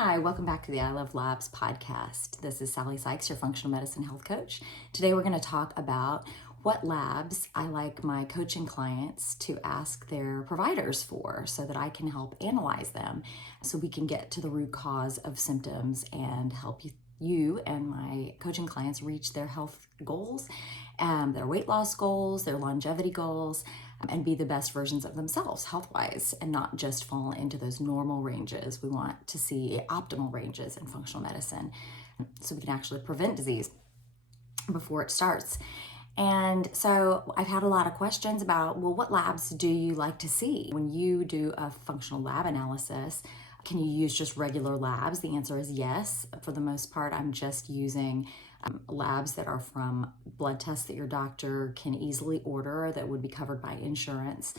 Hi, welcome back to the I Love Labs podcast. This is Sally Sykes, your functional medicine health coach. Today we're going to talk about what labs I like my coaching clients to ask their providers for so that I can help analyze them so we can get to the root cause of symptoms and help you and my coaching clients reach their health goals, their weight loss goals, their longevity goals, and be the best versions of themselves health-wise and not just fall into those normal ranges. We want to see optimal ranges in functional medicine so we can actually prevent disease before it starts. And so I've had a lot of questions about, well, what labs do you like to see? When you do a functional lab analysis, can you use just regular labs? The answer is yes. For the most part, I'm just using labs that are from blood tests that your doctor can easily order that would be covered by insurance.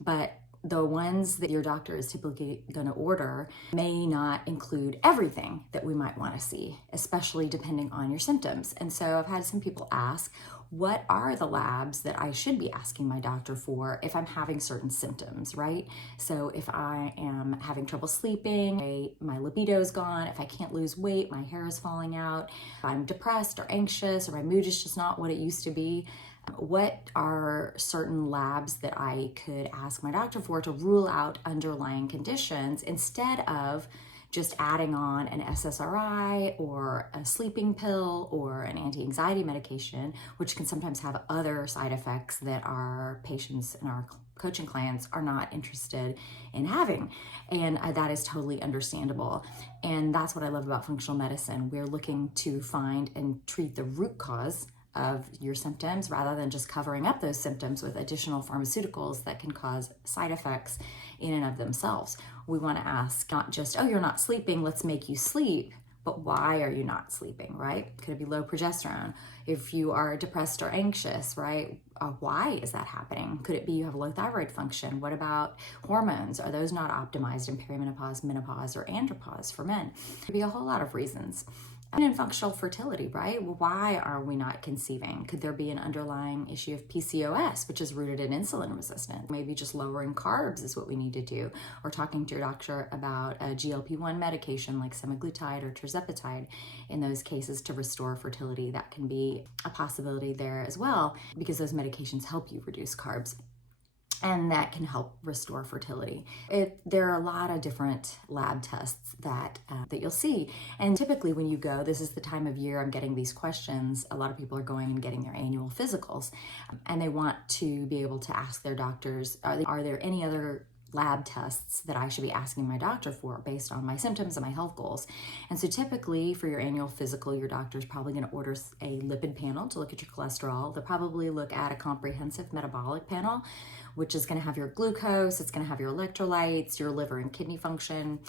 But the ones that your doctor is typically going to order may not include everything that we might want to see, especially depending on your symptoms. And so I've had some people ask, what are the labs that I should be asking my doctor for if I'm having certain symptoms, right? So if I am having trouble sleeping, my libido is gone, if I can't lose weight, my hair is falling out, if I'm depressed or anxious, or my mood is just not what it used to be, what are certain labs that I could ask my doctor for to rule out underlying conditions instead of just adding on an SSRI or a sleeping pill or an anti-anxiety medication, which can sometimes have other side effects that our patients and our coaching clients are not interested in having. And that is totally understandable. And that's what I love about functional medicine. We're looking to find and treat the root cause of your symptoms rather than just covering up those symptoms with additional pharmaceuticals that can cause side effects in and of themselves. We want to ask not just, oh, you're not sleeping, let's make you sleep, but why are you not sleeping, right? Could it be low progesterone? If you are depressed or anxious, right? Why is that happening? Could it be you have low thyroid function? What about hormones? Are those not optimized in perimenopause, menopause, or andropause for men? Could be a whole lot of reasons. And in functional fertility, right? Why are we not conceiving? Could there be an underlying issue of PCOS, which is rooted in insulin resistance? Maybe just lowering carbs is what we need to do, or talking to your doctor about a GLP-1 medication like semaglutide or tirzepatide in those cases to restore fertility. That can be a possibility there as well because those medications help you reduce carbs. And that can help restore fertility. There are a lot of different lab tests that you'll see. And typically when you go, this is the time of year I'm getting these questions. A lot of people are going and getting their annual physicals. And they want to be able to ask their doctors, are there any other lab tests that I should be asking my doctor for based on my symptoms and my health goals. And so typically for your annual physical, your doctor is probably going to order a lipid panel to look at your cholesterol. They'll probably look at a comprehensive metabolic panel, which is going to have your glucose, it's going to have your electrolytes, your liver and kidney function,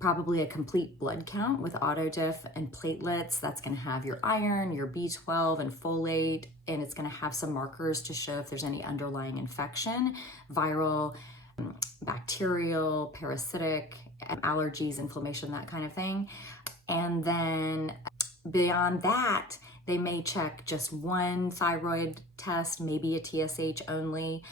probably a complete blood count with auto diff and platelets. That's going to have your iron, your B12 and folate, and it's going to have some markers to show if there's any underlying infection, viral, bacterial, parasitic, allergies, inflammation, that kind of thing. And then beyond that, they may check just one thyroid test, maybe a TSH only,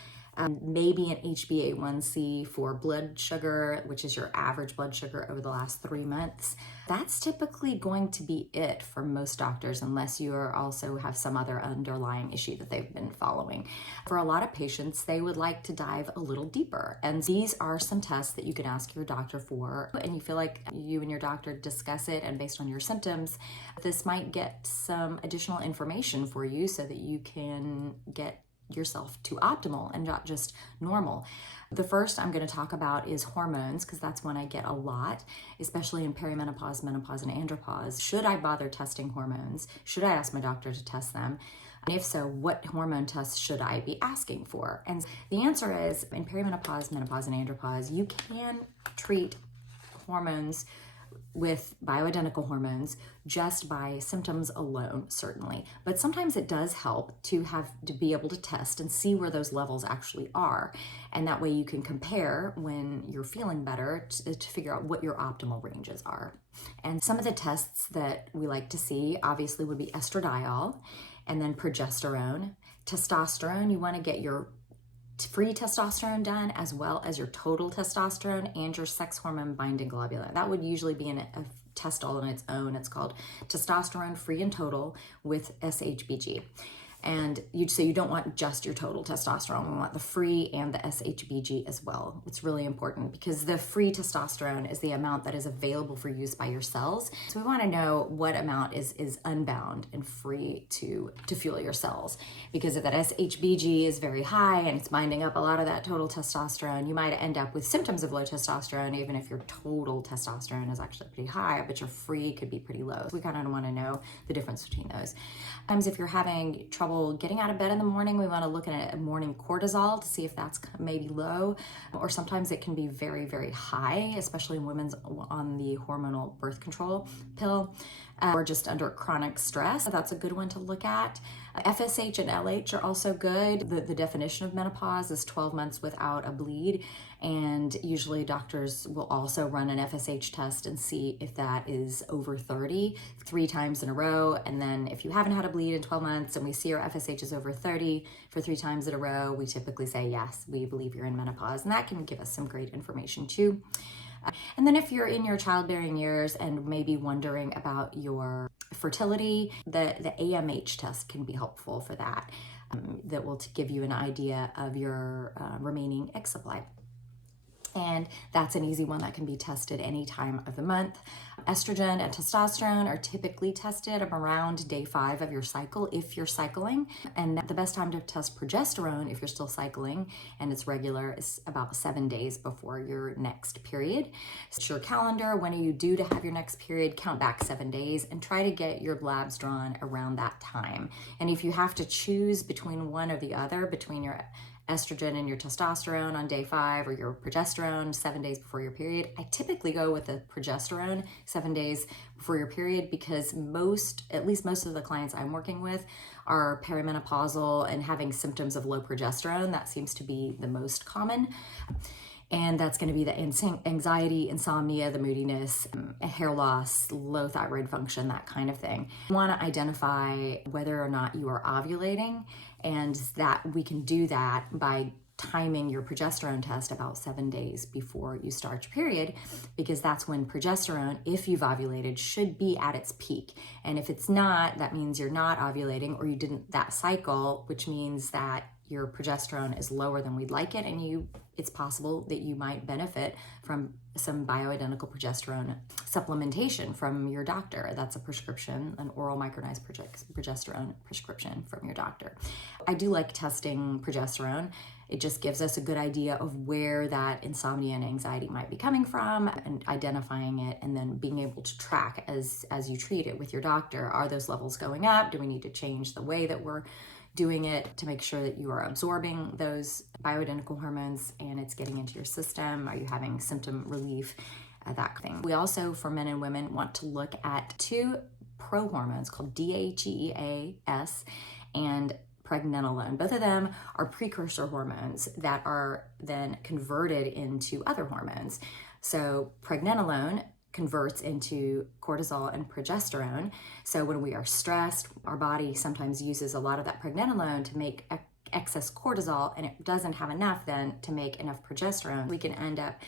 maybe an HbA1c for blood sugar, which is your average blood sugar over the last 3 months. That's typically going to be it for most doctors, unless you also have some other underlying issue that they've been following. For a lot of patients, they would like to dive a little deeper. And these are some tests that you can ask your doctor for, and you feel like you and your doctor discuss it, and based on your symptoms, this might get some additional information for you so that you can get yourself to optimal and not just normal. The first I'm going to talk about is hormones, because that's one I get a lot, especially in perimenopause, menopause, and andropause. Should I bother testing hormones? Should I ask my doctor to test them? And if so, what hormone tests should I be asking for? And the answer is, in perimenopause, menopause, and andropause, you can treat hormones with bioidentical hormones just by symptoms alone, certainly. But sometimes it does help to be able to test and see where those levels actually are. And that way you can compare when you're feeling better to figure out what your optimal ranges are. And some of the tests that we like to see obviously would be estradiol, and then progesterone. Testosterone, you want to get your free testosterone done, as well as your total testosterone and your sex hormone binding globulin. That would usually be a test all on its own. It's called testosterone free and total with SHBG. And so you don't want just your total testosterone. We want the free and the SHBG as well. It's really important because the free testosterone is the amount that is available for use by your cells. So we want to know what amount is unbound and free to fuel your cells. Because if that SHBG is very high and it's binding up a lot of that total testosterone, you might end up with symptoms of low testosterone, even if your total testosterone is actually pretty high, but your free could be pretty low. So we kind of want to know the difference between those. Sometimes if you're having trouble getting out of bed in the morning, we want to look at a morning cortisol to see if that's maybe low, or sometimes it can be very, very high, especially in women's on the hormonal birth control pill, or just under chronic stress. That's a good one to look at. FSH and LH are also good. The definition of menopause is 12 months without a bleed, and usually doctors will also run an FSH test and see if that is over 30 3 times in a row. And then if you haven't had a bleed in 12 months and we see your FSH is over 30 for 3 times in a row, we typically say, yes, we believe you're in menopause. And that can give us some great information too. And then if you're in your childbearing years and maybe wondering about your fertility, the AMH test can be helpful for that. That will give you an idea of your remaining egg supply. And that's an easy one that can be tested any time of the month. Estrogen and testosterone are typically tested around day 5 of your cycle if you're cycling. And the best time to test progesterone if you're still cycling and it's regular is about 7 days before your next period. Set your calendar. When are you due to have your next period? Count back 7 days and try to get your labs drawn around that time. And if you have to choose between one or the other, between your estrogen and your testosterone on day 5 or your progesterone 7 days before your period, I typically go with the progesterone 7 days before your period because at least most of the clients I'm working with are perimenopausal and having symptoms of low progesterone. That seems to be the most common. And that's going to be the anxiety, insomnia, the moodiness, hair loss, low thyroid function, that kind of thing. You want to identify whether or not you are ovulating, and that we can do that by timing your progesterone test about 7 days before you start your period, because that's when progesterone, if you've ovulated, should be at its peak. And if it's not, that means you're not ovulating or you didn't that cycle, which means that your progesterone is lower than we'd like it, and it's possible that you might benefit from some bioidentical progesterone supplementation from your doctor. That's a prescription, an oral micronized progesterone prescription from your doctor. I do like testing progesterone. It just gives us a good idea of where that insomnia and anxiety might be coming from, and identifying it, and then being able to track as you treat it with your doctor. Are those levels going up? Do we need to change the way that we're doing it to make sure that you are absorbing those bioidentical hormones and it's getting into your system? Are you having symptom relief? That thing. We also, for men and women, want to look at 2 prohormones called DHEA-S and Pregnenolone. Both of them are precursor hormones that are then converted into other hormones. So Pregnenolone converts into cortisol and progesterone. So when we are stressed, our body sometimes uses a lot of that pregnenolone to make excess cortisol, and it doesn't have enough then to make enough progesterone. We can end up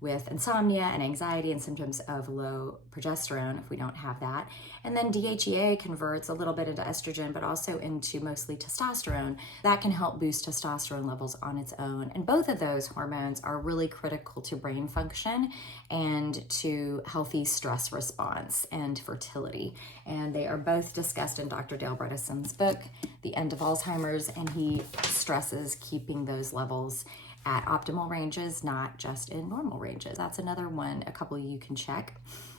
with insomnia and anxiety and symptoms of low progesterone if we don't have that. And then DHEA converts a little bit into estrogen, but also into mostly testosterone. That can help boost testosterone levels on its own. And both of those hormones are really critical to brain function and to healthy stress response and fertility. And they are both discussed in Dr. Dale Bredesen's book, The End of Alzheimer's, and he stresses keeping those levels at optimal ranges, not just in normal ranges. That's another one, a couple you can check.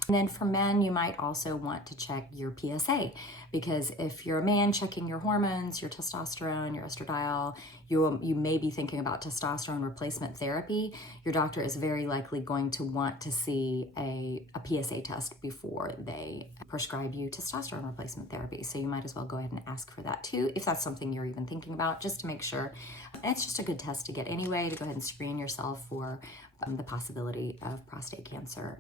And then for men, you might also want to check your PSA, because if you're a man checking your hormones, your testosterone, your estradiol, you may be thinking about testosterone replacement therapy. Your doctor is very likely going to want to see a PSA test before they prescribe you testosterone replacement therapy. So you might as well go ahead and ask for that too, if that's something you're even thinking about, just to make sure. And it's just a good test to get anyway, to go ahead and screen yourself for the possibility of prostate cancer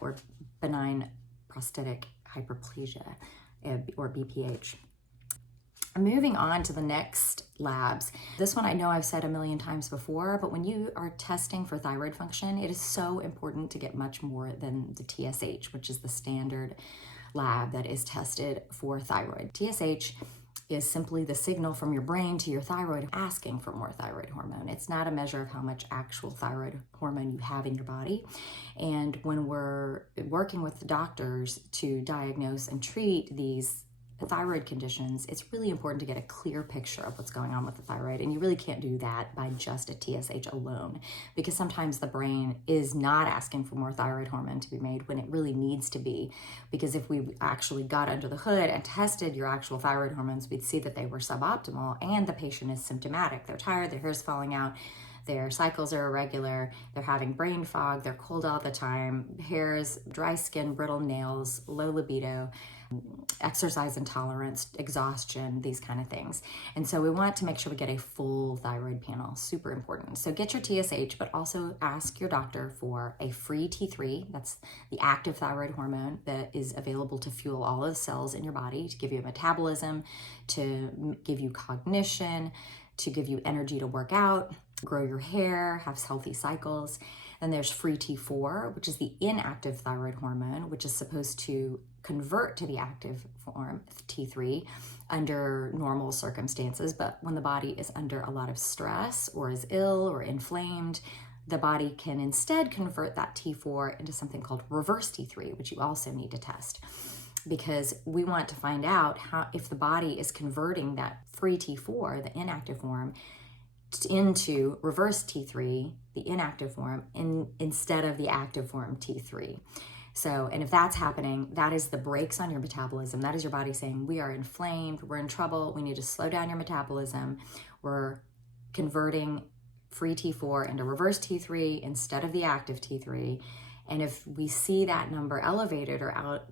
or benign prostatic hyperplasia, or BPH. Moving on to the next labs. This one I know I've said a million times before, but when you are testing for thyroid function, it is so important to get much more than the TSH, which is the standard lab that is tested for thyroid. TSH is simply the signal from your brain to your thyroid asking for more thyroid hormone. It's not a measure of how much actual thyroid hormone you have in your body. And when we're working with the doctors to diagnose and treat these thyroid conditions, it's really important to get a clear picture of what's going on with the thyroid. And you really can't do that by just a TSH alone, because sometimes the brain is not asking for more thyroid hormone to be made when it really needs to be. Because if we actually got under the hood and tested your actual thyroid hormones, we'd see that they were suboptimal and the patient is symptomatic. They're tired, their hair's falling out, their cycles are irregular, they're having brain fog, they're cold all the time, hairs, dry skin, brittle nails, low libido, exercise intolerance, exhaustion, these kind of things. And so we want to make sure we get a full thyroid panel, super important. So get your TSH, but also ask your doctor for a free T3, that's the active thyroid hormone that is available to fuel all of the cells in your body, to give you a metabolism, to give you cognition, to give you energy to work out, grow your hair, have healthy cycles. And there's free T4, which is the inactive thyroid hormone, which is supposed to convert to the active form, T3, under normal circumstances. But when the body is under a lot of stress or is ill or inflamed, the body can instead convert that T4 into something called reverse T3, which you also need to test. Because we want to find out how, if the body is converting that free T4, the inactive form, into reverse T3, the inactive form, instead of the active form T3. So, and if that's happening, that is the brakes on your metabolism. That is your body saying, we are inflamed, we're in trouble, we need to slow down your metabolism. We're converting free T4 into reverse T3 instead of the active T3. And if we see that number elevated or up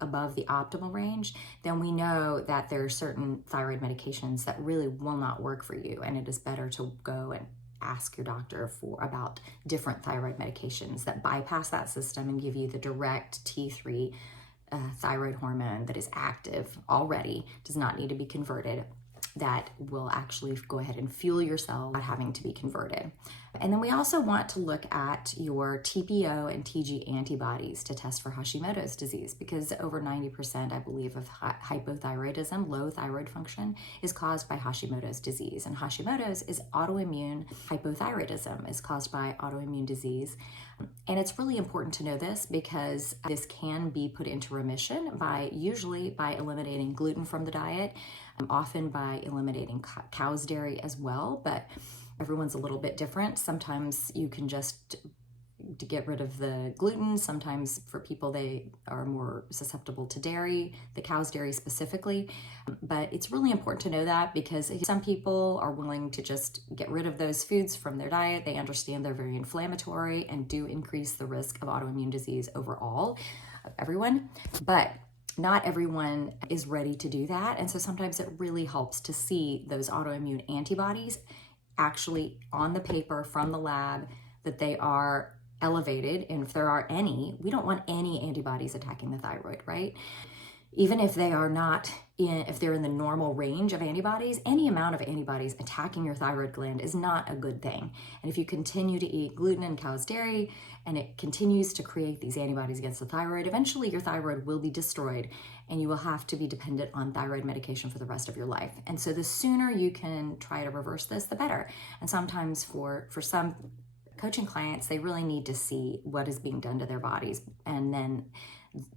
above the optimal range, then we know that there are certain thyroid medications that really will not work for you. And it is better to go and ask your doctor about different thyroid medications that bypass that system and give you the direct T3 thyroid hormone that is active already, does not need to be converted, that will actually go ahead and fuel your cell without having to be converted. And then we also want to look at your TPO and TG antibodies to test for Hashimoto's disease, because over 90%, I believe, of hypothyroidism, low thyroid function, is caused by Hashimoto's disease. And Hashimoto's is autoimmune hypothyroidism, is caused by autoimmune disease. And it's really important to know this because this can be put into remission usually by eliminating gluten from the diet, often by eliminating cow's dairy as well, but everyone's a little bit different. Sometimes you can just to get rid of the gluten. Sometimes for people, they are more susceptible to dairy, the cow's dairy specifically. But it's really important to know that because some people are willing to just get rid of those foods from their diet. They understand they're very inflammatory and do increase the risk of autoimmune disease overall of everyone. But not everyone is ready to do that. And so sometimes it really helps to see those autoimmune antibodies actually on the paper from the lab, that they are elevated. And if there are any, we don't want any antibodies attacking the thyroid, right? Even if they are not if they're in the normal range of antibodies, any amount of antibodies attacking your thyroid gland is not a good thing. And if you continue to eat gluten and cow's dairy and it continues to create these antibodies against the thyroid, eventually your thyroid will be destroyed and you will have to be dependent on thyroid medication for the rest of your life. And so the sooner you can try to reverse this, the better. And sometimes for some coaching clients, they really need to see what is being done to their bodies. And then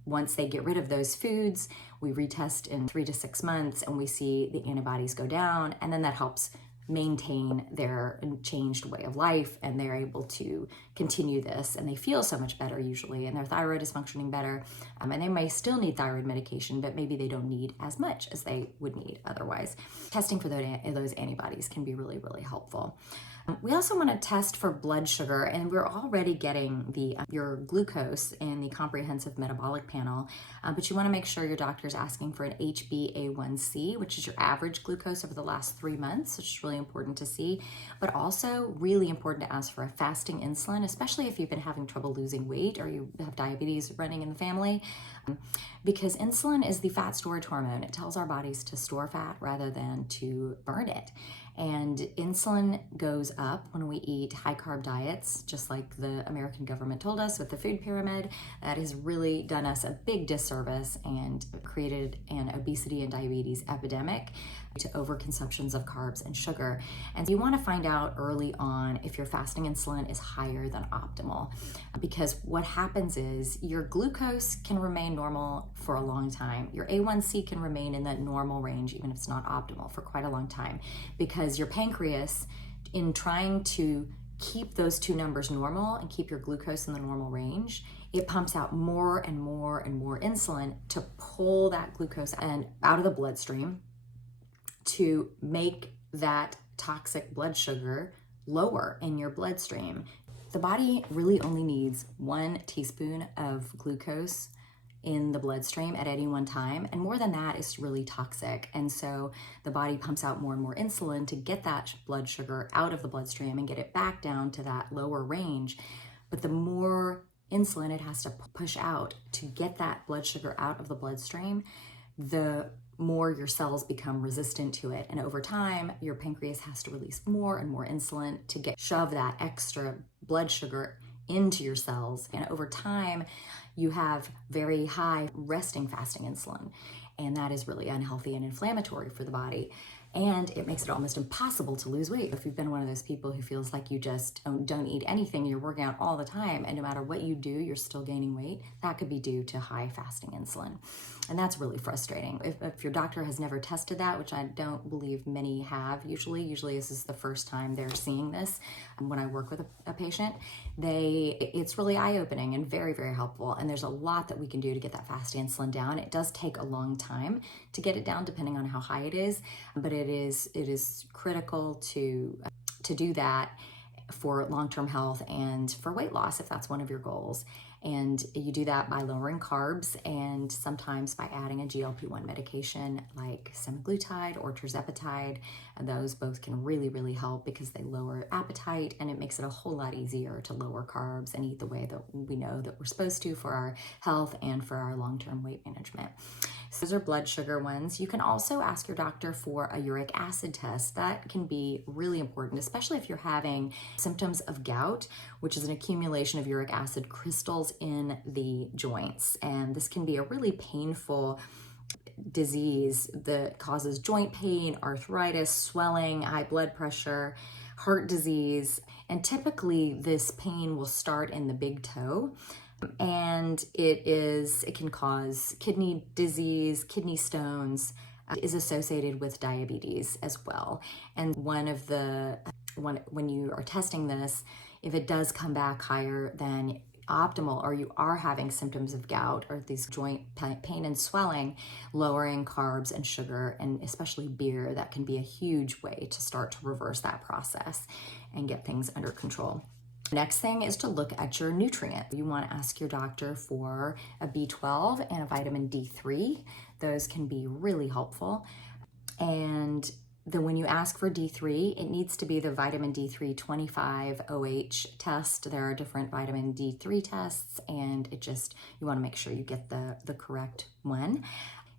once they get rid of those foods, we retest in 3 to 6 months and we see the antibodies go down, and then that helps maintain their changed way of life, and they're able to continue this, and they feel so much better usually, and their thyroid is functioning better, and they may still need thyroid medication, but maybe they don't need as much as they would need otherwise. Testing for those antibodies can be really, really helpful. We also want to test for blood sugar, and we're already getting your glucose in the comprehensive metabolic panel, but you want to make sure your doctor is asking for an HbA1c, which is your average glucose over the last 3 months, which is really important to see, but also really important to ask for a fasting insulin, especially if you've been having trouble losing weight or you have diabetes running in the family, because insulin is the fat storage hormone. It tells our bodies to store fat rather than to burn it. And insulin goes up when we eat high carb diets, just like the American government told us with the food pyramid. That has really done us a big disservice and created an obesity and diabetes epidemic to overconsumptions of carbs and sugar. And you want to find out early on if your fasting insulin is higher than optimal, because what happens is your glucose can remain normal for a long time. Your A1C can remain in that normal range, even if it's not optimal, for quite a long time, because your pancreas, in trying to keep those two numbers normal and keep your glucose in the normal range, it pumps out more and more and more insulin to pull that glucose out of the bloodstream to make that toxic blood sugar lower in your bloodstream. The body really only needs 1 teaspoon of glucose in the bloodstream at any one time, and more than that is really toxic. And so the body pumps out more and more insulin to get that blood sugar out of the bloodstream and get it back down to that lower range. But the more insulin it has to push out to get that blood sugar out of the bloodstream, the more your cells become resistant to it. And over time, your pancreas has to release more and more insulin to shove that extra blood sugar into your cells. And over time, you have very high resting fasting insulin. And that is really unhealthy and inflammatory for the body. And it makes it almost impossible to lose weight. If you've been one of those people who feels like you just don't eat anything, you're working out all the time, and no matter what you do, you're still gaining weight, that could be due to high fasting insulin. And that's really frustrating. If your doctor has never tested that, which I don't believe many have usually this is the first time they're seeing this. When I work with a patient, it's really eye-opening and very, very helpful. And there's a lot that we can do to get that fast insulin down. It does take a long time to get it down, depending on how high it is, but it is critical to do that for long-term health and for weight loss, if that's one of your goals. And you do that by lowering carbs and sometimes by adding a GLP-1 medication like semaglutide or tirzepatide. And those both can really, really help because they lower appetite, and it makes it a whole lot easier to lower carbs and eat the way that we know that we're supposed to for our health and for our long-term weight management. So those are blood sugar ones. You can also ask your doctor for a uric acid test. That can be really important, especially if you're having symptoms of gout, which is an accumulation of uric acid crystals in the joints. And this can be a really painful disease that causes joint pain, arthritis, swelling, high blood pressure, heart disease. And typically this pain will start in the big toe. And it can cause kidney disease, kidney stones, is associated with diabetes as well. And when you are testing this, if it does come back higher than optimal, or you are having symptoms of gout or these joint pain and swelling, lowering carbs and sugar, and especially beer, that can be a huge way to start to reverse that process and get things under control. Next thing is to look at your nutrient. You want to ask your doctor for a B12 and a vitamin D3. Those can be really helpful. And when you ask for D3, it needs to be the vitamin D3 25OH test. There are different vitamin D3 tests, and you want to make sure you get the correct one.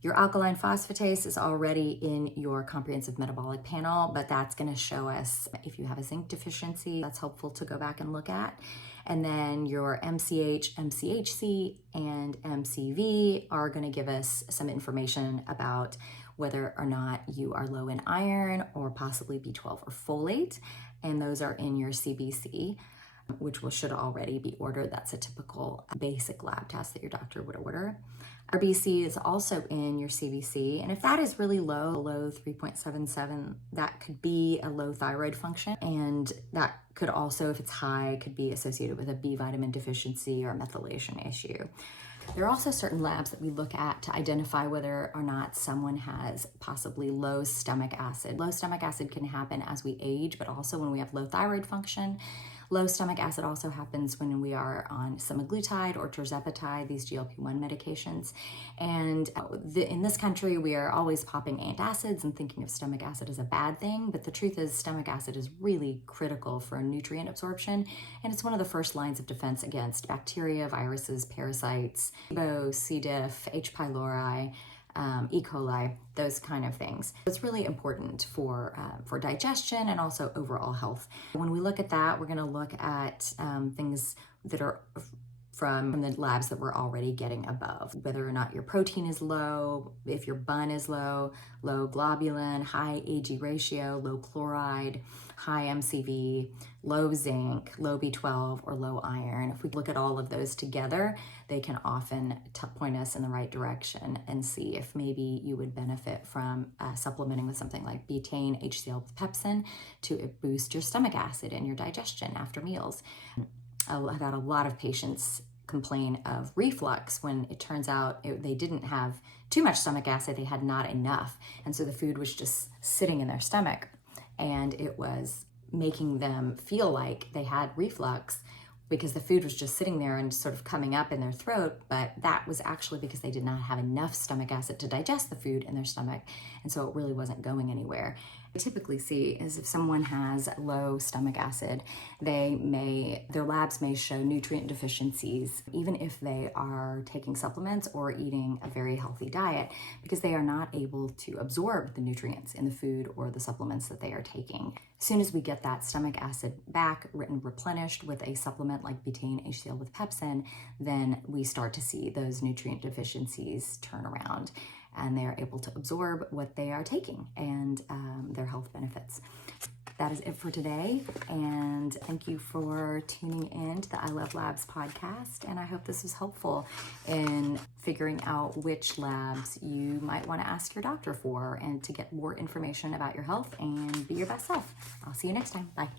Your alkaline phosphatase is already in your comprehensive metabolic panel, but that's going to show us if you have a zinc deficiency. That's helpful to go back and look at. And then your MCH, MCHC, and MCV are going to give us some information about whether or not you are low in iron or possibly B12 or folate. And those are in your CBC, which should already be ordered. That's a typical basic lab test that your doctor would order. RBC is also in your CBC, and if that is really low, below 3.77, that could be a low thyroid function, and that could also, if it's high, could be associated with a B vitamin deficiency or methylation issue. There are also certain labs that we look at to identify whether or not someone has possibly low stomach acid. Low stomach acid can happen as we age, but also when we have low thyroid function. Low stomach acid also happens when we are on semaglutide or tirzepatide, these GLP-1 medications. And in this country, we are always popping antacids and thinking of stomach acid as a bad thing, but the truth is stomach acid is really critical for nutrient absorption, and it's one of the first lines of defense against bacteria, viruses, parasites, SHBG, C. diff, H. pylori, E. coli, those kind of things. It's really important for digestion and also overall health. When we look at that, we're going to look at things that are from the labs that we're already getting above, whether or not your protein is low, if your bun is low, low globulin, high AG ratio, low chloride, high MCV, low zinc, low B12, or low iron. If we look at all of those together, they can often point us in the right direction and see if maybe you would benefit from supplementing with something like betaine HCl with pepsin to boost your stomach acid and your digestion after meals. I've had a lot of patients complain of reflux when it turns out they didn't have too much stomach acid, they had not enough. And so the food was just sitting in their stomach and it was making them feel like they had reflux because the food was just sitting there and sort of coming up in their throat, but that was actually because they did not have enough stomach acid to digest the food in their stomach, and so it really wasn't going anywhere. I typically see is if someone has low stomach acid, their labs may show nutrient deficiencies, even if they are taking supplements or eating a very healthy diet, because they are not able to absorb the nutrients in the food or the supplements that they are taking. As soon as we get that stomach acid back and replenished with a supplement like betaine HCl with pepsin, then we start to see those nutrient deficiencies turn around and they are able to absorb what they are taking and their health benefits. That is it for today, and thank you for tuning in to the I Love Labs podcast, and I hope this was helpful in figuring out which labs you might want to ask your doctor for and to get more information about your health and be your best self. I'll see you next time. Bye.